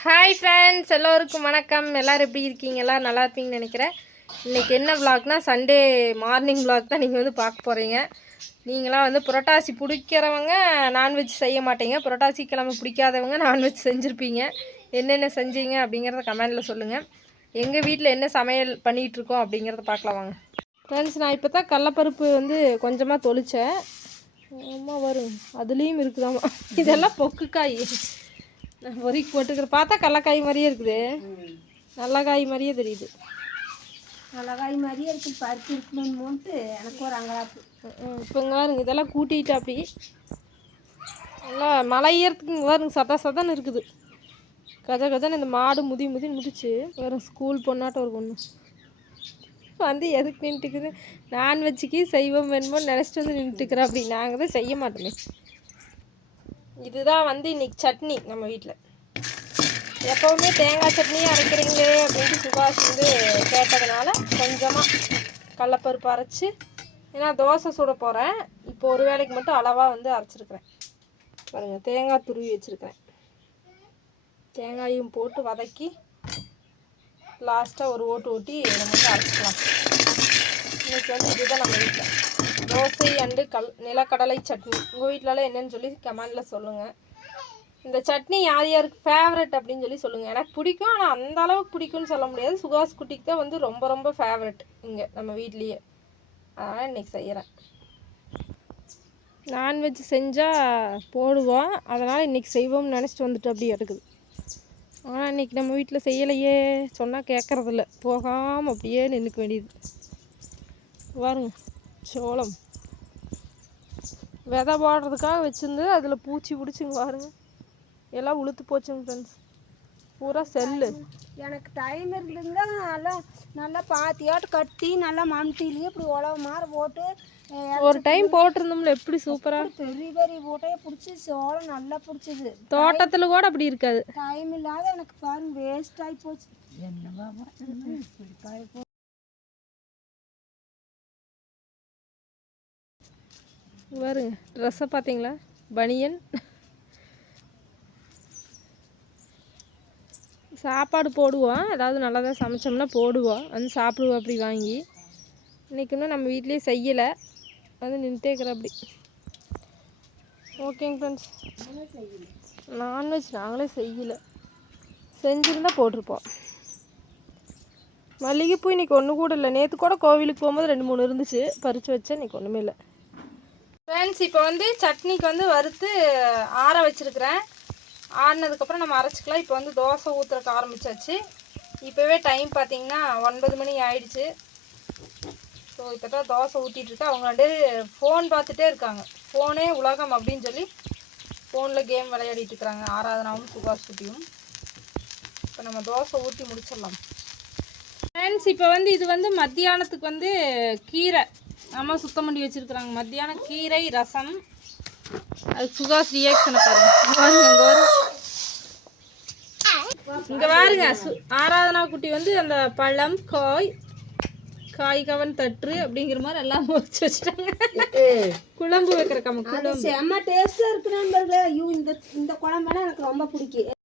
Hi friends எல்லோருக்கும் வணக்கம். எல்லோரும் எப்படி இருக்கீங்க எல்லோரும் நல்லா இருப்பீங்கன்னு நினைக்கிறேன். இன்றைக்கி என்ன vlogனா சண்டே மார்னிங் விளாக் தான் நீங்கள் வந்து பார்க்க போகிறீங்க நீங்களாம் வந்து புரட்டாசி பிடிக்கிறவங்க நான்வெஜ் செய்ய மாட்டீங்க. புரட்டாசி கிழமை பிடிக்காதவங்க நான்வெஜ் செஞ்சுருப்பீங்க. என்னென்ன செஞ்சீங்க அப்படிங்கிறத கமெண்டில் சொல்லுங்கள் எங்கள் வீட்டில் என்ன சமையல் பண்ணிகிட்ருக்கோம் அப்படிங்கிறத பார்க்கலாம் வாங்க. ஃப்ரெண்ட்ஸ் நான் இப்போ தான் கடலப்பருப்பு வந்து கொஞ்சமாக தொளிச்சேன். அம்மா வரும். அதுலேயும் இருக்குதாம்மா? இதெல்லாம் பொக்குக்காய். பொறிக்கு போட்டுக்கிற பார்த்தா கடலக்காய் மாதிரியே இருக்குது. நல்ல காய் மாதிரியே தெரியுது. மிளகாய் மாதிரியே இருக்கு. பருப்பு இருக்கணுமோன்ட்டு எனக்கு ஒரு அங்கலாப்பு. இப்போ இங்கே பாருங்க இதெல்லாம் கூட்டிட்டு அப்படி நல்லா மலையறதுக்கு இங்கே பாருங்க சதா சதான்னு இருக்குது. கஜ கஜன்னு இந்த மாடு முதி முதி முதிச்சு வேறு ஸ்கூல் பொண்ணாட்ட ஒரு பொண்ணு. வந்து எதுக்கு நின்றுக்குது நான்வெஜ்ஜுக்கு செய்வோம் வேணுமோன்னு நினச்சிட்டு வந்து நின்றுட்டுக்கிறேன் அப்படி நாங்கள் தான் செய்ய மாட்டோமே. இதுதான் வந்து இன்னைக்கு சட்னி நம்ம வீட்டில் எப்போவுமே தேங்காய் சட்னியே அரைக்கிறீங்களே அப்படின்ட்டு சுபாஷ் வந்து கேட்டதுனால கொஞ்சமாக கடலப்பருப்பு அரைச்சி ஏன்னா தோசை சுட போகிறேன் இப்போ ஒரு வேளைக்கு மட்டும் அளவாக வந்து அரைச்சிருக்கிறேன். பாருங்கள் தேங்காய் துருவி வச்சுருக்கிறேன். தேங்காயும் போட்டு வதக்கி லாஸ்ட்டாக ஒரு ஓட்டு ஓட்டி நம்ம வந்து அரைச்சிக்கலாம். இன்னைக்கு வந்து இதுதான் நம்ம வீட்டில் தோசை அண்டு கல் நிலக்கடலை சட்னி. உங்கள் வீட்டிலலாம் என்னன்னு சொல்லி கமெண்டில் சொல்லுங்கள் இந்த சட்னி யார் யாருக்கு ஃபேவரட் அப்படின்னு சொல்லி சொல்லுங்கள் எனக்கு பிடிக்கும் ஆனால் அந்த அளவுக்கு பிடிக்கும்னு சொல்ல முடியாது. சுகாஸ் குட்டிக்கு தான் வந்து ரொம்ப ரொம்ப ஃபேவரட் இங்கே நம்ம வீட்லேயே. அதனால் இன்னைக்கு செய்கிறேன் நான்வெஜ் செஞ்சால் போடுவோம். அதனால் இன்றைக்கி செய்வோம்னு நினச்சிட்டு வந்துட்டு அப்படியே இருக்குது. ஆனால் இன்றைக்கி நம்ம வீட்டில் செய்யலையே சொன்னால் கேட்குறதில்ல போகாமல் அப்படியே நின்றுக்க வேண்டியது. பாருங்கள் சோளம். விதை போடுறதுக்காக வச்சுருந்து அதில் பூச்சி பிடிச்சிங்க பாருங்க. எல்லாம் உளுத்து போச்சுங்க ஃப்ரெண்ட்ஸ் பூரா செல்லு. எனக்கு டைம் இருந்திருந்தா நல்லா நல்லா பாத்தியாட்டு கட்டி நல்லா மம்டிலேயே இப்படி உழவு மாதிரி போட்டு ஒரு டைம் போட்டிருந்தோம்ல எப்படி சூப்பராக பெரிய பெரிய போட்டையே பிடிச்சி சோளம் நல்லா பிடிச்சது. தோட்டத்தில் கூட அப்படி இருக்காது. டைம் இல்லாத எனக்கு பாருங்க வேஸ்ட் ஆகி போச்சு. என்னவா பாருங்க ட்ரெஸ்ஸை பார்த்தீங்களா பனியன். சாப்பாடு போடுவோம் ஏதாவது நல்லதாக சமைச்சோம்னா போடுவோம் வந்து சாப்பிடுவோம் அப்படி வாங்கி. இன்னைக்கு இன்னும் நம்ம வீட்லேயே செய்யலை. வந்து நின்றுட்டேக்கிற அப்படி. ஓகேங்க ஃப்ரெண்ட்ஸ் நான்வெஜ் நாங்களே செய்யலை. செஞ்சுருந்தா போட்டிருப்போம். மல்லிகைப்பூ இன்றைக்கி ஒன்று கூட இல்லை. நேற்று கூட கோவிலுக்கு போகும்போது ரெண்டு மூணு இருந்துச்சு. பறித்து வச்சேன். இன்னைக்கு ஒன்றுமே இல்லை. ஃப்ரெண்ட்ஸ் இப்போ வந்து சட்னிக்கு வந்து வறுத்து ஆற வச்சிருக்கிறேன். ஆறினதுக்கப்புறம் நம்ம அரைச்சிக்கலாம். இப்போ வந்து தோசை ஊற்றுறக்கு ஆரம்பிச்சாச்சு. இப்போவே டைம் பார்த்தீங்கன்னா ஒன்பது மணி ஆயிடுச்சு. ஸோ இப்போ தான் தோசை ஊற்றிட்டுருக்கேன் அவங்க வந்து ஃபோன் பார்த்துட்டே இருக்காங்க. ஃபோனே உலகம் அப்படின்னு சொல்லி ஃபோனில் கேம் விளையாடிட்டு இருக்கிறாங்க. ஆராதனாவும் சுபாஷ் குட்டியும். இப்போ நம்ம தோசை ஊற்றி முடிச்சிடலாம். ஃப்ரெண்ட்ஸ் இப்போ வந்து இது வந்து மத்தியானத்துக்கு வந்து கீரை. அம்மா சுத்தம் பண்ணி வச்சிருக்கிறாங்க. மத்தியானம் கீரை ரசம். அது சுகாஸ் ரியாக்ஷனை பாருங்க. இங்க பாருங்க சு- ஆராதனா குட்டி வந்து அந்த பழம் காய் காய் கவன் தட்டு அப்படிங்கிற மாதிரி எல்லாம் வச்சு வச்சுட்டாங்க. குழம்பு வைக்கிற கம்ம அது செம்ம டேஸ்டா இருக்கு நண்பர்களே. ஐயோ இந்த இந்த குழம்பெல்லாம் எனக்கு ரொம்ப பிடிக்கும்.